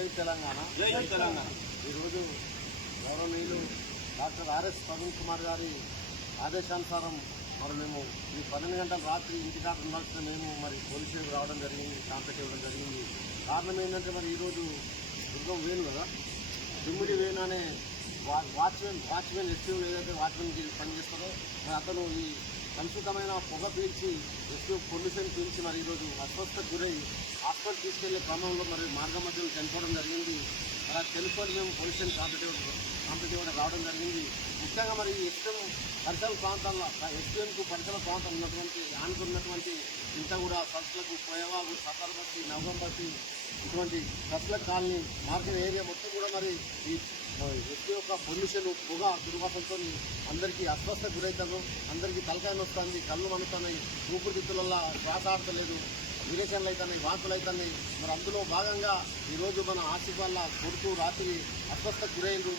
జై తెలంగాణ. జై తెలంగాణ. ఈరోజు గౌరవనీయులు డాక్టర్ ఆర్ఎస్ ప్రవీణ్ కుమార్ గారి ఆదేశానుసారం మరి మేము ఈ పన్నెండు గంటల రాత్రి ఇంటికాడ ఉండాల్సిన మేము మరి పోలీసులకు రావడం జరిగింది కాంపెట్ ఇవ్వడం జరిగింది. కారణం ఏంటంటే మరి ఈరోజు దుర్గం వేణు కదా? దుమ్మిడి వేణు అనే వాచ్మెన్ వాచ్మెన్ ఎస్టీ ఏదైతే వాచ్మెన్కి పనిచేస్తారో మరి అతను ఈ కలుషితమైన పొగ పీల్చి ఎక్కువ పొల్యూషన్ పీల్చి మరి ఈరోజు అస్వస్థకు గురై హాస్పిటల్ తీసుకెళ్ళే క్రమంలో మరి మార్గ మధ్యలో చనిపోవడం జరిగింది. అలా తెలుసుకొని మేము పొల్యూషన్ కాంపిటేటివ్ కాంపిటేటివ్ రావడం జరిగింది. ముఖ్యంగా మరి ఈ ఎస్ఎం పరిసర ప్రాంతాల్లో ఎస్ఎంకు పరిసర ప్రాంతం ఉన్నటువంటి ఆనుకున్నటువంటి ఇంత కూడా సస్లకు పోయేవాగు నవంబర్ నవంబర్తి ఇటువంటి సస్ల కాలనీ మార్కెట్ ఏరియా మొత్తం కూడా మరి ఈ వ్యక్తి యొక్క పొల్యూషన్ పొగ దుర్వాసంతో అందరికీ అస్వస్థ గురవుతారు. అందరికీ తలకాయ వస్తుంది కళ్ళు మనుతున్నాయి ఊపిరితిత్తులలో శ్వాస ఆడతలేదు నిరసనలు అవుతున్నాయి వాంతులు అవుతున్నాయి మరి అందులో భాగంగా ఈరోజు మన ఆసిఫ్ వల్ల కొడుకు రాత్రి అస్వస్థ గురైండు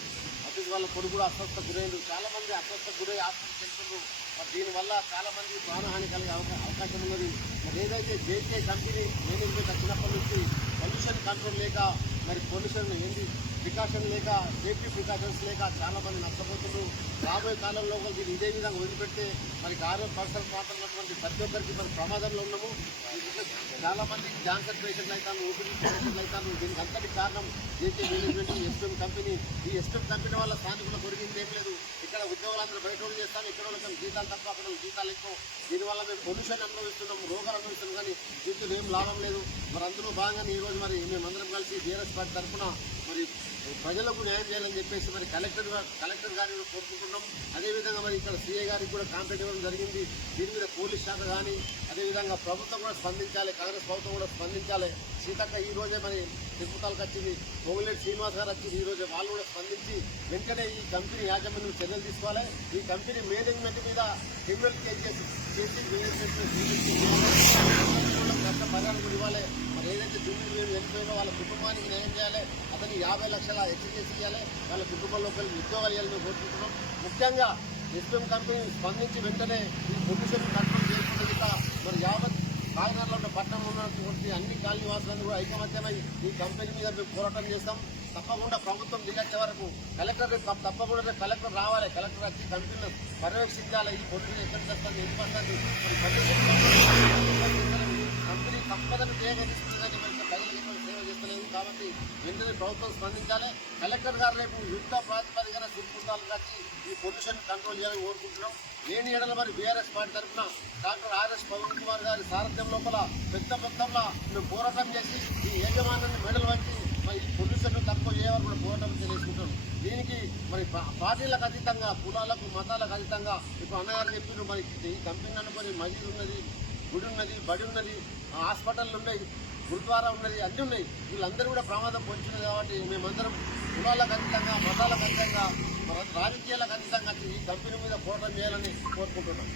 ఆసిఫ్ వాళ్ళ కొడుకు కూడా అస్వస్థ గురైండు చాలా మంది అస్వస్థ గురై హాస్పిటల్కి వెళ్తున్నారు మరి దీనివల్ల చాలామంది ప్రాణహాని కలిగే అవకాశం ఉన్నది మరి ఏదైతే జేకే కంపెనీ మేనేజ్మెంట్ వచ్చినప్పటి నుంచి పొల్యూషన్ కంట్రోల్ లేక మరి పొల్యూషన్ ఏంటి ప్రికాషన్ లేక సేఫ్టీ ప్రికాషన్స్ లేక చాలా మంది నష్టపోతున్నారు. రాబోయే కాలంలో ఒకరికి ఇదే విధంగా వదిలిపెడితే మనకి ఆరోగ్య పరిసర ప్రాంతంలో ప్రతి ఒక్కరికి మన ప్రమాదంలో ఉన్నాము. చాలా మంది క్యాన్సర్ పేషెంట్లు అవుతాను ఊపిరి పేషెంట్లు అవుతాను దీనికి అంతటి కారణం జేకే మేనేజ్మెంట్ ఎస్ఎం కంపెనీ. ఈ ఎస్ఎం కంపెనీ వల్ల స్థానికులు కొరిగింది ఏం లేదు. ఇక్కడ ఉద్యోగులందరూ బయట వాళ్ళు చేస్తాను ఇక్కడ వాళ్ళకి జీతాలు తప్ప అక్కడ జీతాలు ఎక్కువ. దీనివల్ల మేము పొల్యూషన్ అనుభవిస్తున్నాం రోగాలు అనుభవిస్తున్నాం కానీ దీంతో ఏం లాభం లేదు. మరి అందులో భాగంగా ఈ రోజు మరి మేమందరం కలిసి బీఆర్ఎస్ పార్టీ తరఫున మరి ప్రజలకు న్యాయం చేయాలని చెప్పేసి మరి కలెక్టర్ కలెక్టర్ గారిని కోరుకుంటున్నాం. అదేవిధంగా మరి ఇక్కడ సీఏ గారికి కూడా కాంప్లైంట్ ఇవ్వడం జరిగింది. దీని మీద పోలీస్ శాఖ కానీ అదేవిధంగా ప్రభుత్వం కూడా స్పందించాలి కాంగ్రెస్ ప్రభుత్వం కూడా స్పందించాలి. సీతక్క ఈ రోజే మరి తిరుపతాలకు వచ్చింది. పొంగులేటి శ్రీనివాస్ గారు వచ్చింది ఈ రోజు వాళ్ళు కూడా స్పందించి వెంటనే ఈ కంపెనీ యాజమాన్యం చర్యలు తీసుకోవాలి. ఈ కంపెనీ మేనేజ్మెంట్ మీద క్రిమినల్ కేసు చేసి మేనేజ్మెంట్ పరిహారం కూడా ఇవ్వాలి. మరి ఏదైతే దుమ్మిడి మేము వెళ్ళిపోయినో వాళ్ళ కుటుంబానికి న్యాయం చేయాలి. అతని యాభై లక్షల హెచ్చరికేసి ఇవ్వాలి వాళ్ళ కుటుంబంలో ఒకరికి ఉద్యోగాలు ఇవ్వాలని మేము కోరుకుంటున్నాం. ముఖ్యంగా ఎస్ఎం కంపెనీ స్పందించి వెంటనే ఈ పొల్యూషన్ కంట్రోల్ చేయకుండా మరి యావత్ కాకినాడలో ఉన్న పట్టణంలో ఉన్నటువంటి అన్ని కాలనీ వాసులను కూడా ఐకమత్యమై ఈ కంపెనీ మీద మేము పోరాటం చేస్తాం. తప్పకుండా ప్రభుత్వం దిగచ్చే వరకు కలెక్టర్ తప్ప- తప్పకుండా కలెక్టర్ రావాలి. కలెక్టర్ వచ్చి కంపెనీలు పర్యవేక్షించాలి. ఈ పొల్యూషన్ ఎక్కడికి వస్తుంది ఎందుకు వస్తుంది వెంటనే ప్రభుత్వం స్పందించాలి. కలెక్టర్ గారు రేపు యుద్ధ ప్రాతిపదికన సుప్రీంకోర్టు కట్టి ఈ పొల్యూషన్ కంట్రోల్ చేయాలని కోరుకుంటున్నాం. లేని ఏడల మరి బీఆర్ఎస్ పార్టీ తరఫున డాక్టర్ ఆర్ఎస్ పవన్ కుమార్ గారి సారథ్యం లోపల పెద్ద మొత్తంలో మేము పోరాటం చేసి ఈ యజమానాన్ని మెడలు వచ్చి మరి ఈ పొల్యూషన్ తక్కువ చేయవని కూడా పోరాటం చేసుకుంటాం దీనికి మరి పార్టీలకు అతీతంగా కులాలకు మతాలకు అతీతంగా ఇప్పుడు అన్నగారు చెప్పిన మరి ఈ కంపెనీ అనుకొని మసీదు ఉన్నది గుడి ఉన్నది బడి ఉన్నది హాస్పిటల్ ఉన్నాయి. గురుద్వారా ఉన్నది అన్నీ ఉన్నాయి. వీళ్ళందరూ కూడా ప్రమాదం పొందింది కాబట్టి మేమందరం కులాలకు అతీతంగా మతాలకు అతీతంగా రాజకీయాలకు అతీతంగా ఈ కంపెనీ మీద పోరాటం చేయాలని కోరుకుంటున్నాం.